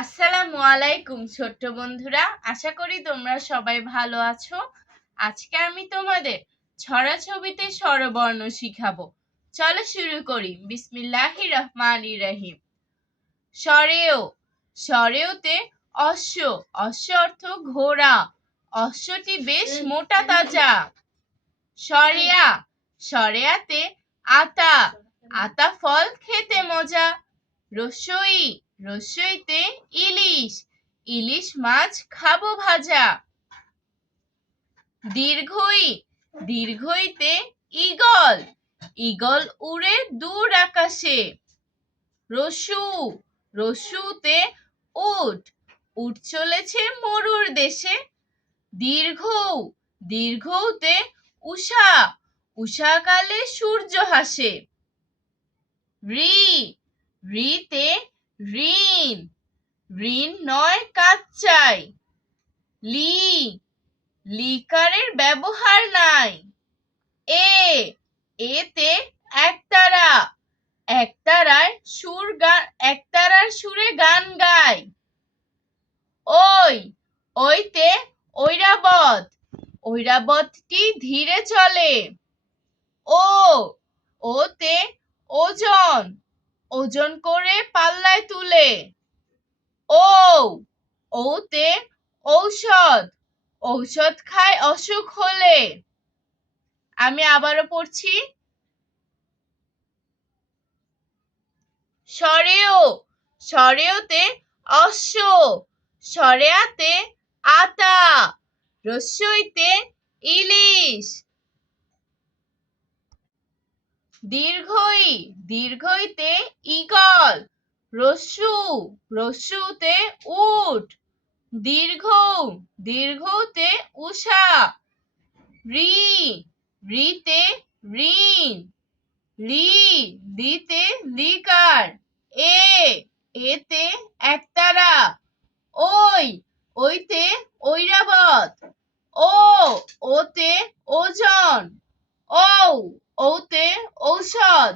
আসসালামু আলাইকুম ছোট্ট বন্ধুরা, আশা করি তোমরা সবাই ভালো আছো। আজকে আমি তোমাদের ছড়া ছবিতে স্বরবর্ণ শিখাবো। চলো শুরু করি। বিসমিল্লাহির রহমানির রহিম। স্বরেও, স্বরেওতে অশ্ব, অশ্ব অর্থ ঘোড়া, অশ্বটি বেশ মোটা তাজা। স্বরেয়া, স্বরেয়াতে আতা, আতা ফল খেতে মজা। রসই, রসইতে ইলিশ, ইলিশ মাছ খাবো ভাজা। দীর্ঘই, দীর্ঘইতে ঈগল, ঈগল উড়ে দূর আকাশে। রসু, রসুতে উট, উট চলেছে মরুর দেশে। দীর্ঘ, দীর্ঘতে উষা, উষাকালে সূর্য হাসে। রি, রিতে ঋণ, ঋণ নয় কাজ চাই। লি, লিকারের ব্যবহার নাই। এ, এতে একতারা, একতারার সুরে গান গায়। ওই, ওইতে ঐরাবত, ঐরাবতটি ধীরে চলে। ও, ওতে ওজন, ওজন করে পাল্লায় তুলে। ও, ওতে ঔষধ, ঔষধ খায় অসুখ হলে। আমি আবারও পড়ছি। স্বরেও, স্বরেওতে অশ্ব, স্বরেয়াতে আতা, রস্যইতে ইলিশ। দীর্ঘই, দীর্ঘইতে ঈগল, রস্যু, রস্যুতে উট। দীর্ঘ, দীর্ঘতে উষা। রি, রিতে ঋণ, লি, লিতে লিকার। এ, এতে একতারা। ওই, ওইতে ঐরাবত। ও, ওতে ওজন। ঔ, ওতে ঔষধ।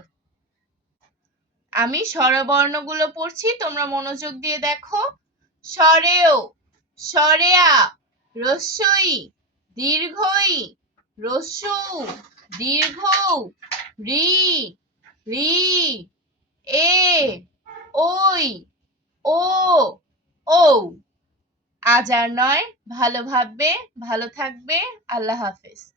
আমি স্বরবর্ণগুলো পড়ছি, তোমরা মনোযোগ দিয়ে দেখো। স্বরেও, স্বরেয়া, রস্যই, দীর্ঘই, রস্যু, দীর্ঘ, রি, রি, এ, ওই, ও, ঔ। আজ আর নয়, ভালো ভাববে, ভালো থাকবে। আল্লাহ হাফেজ।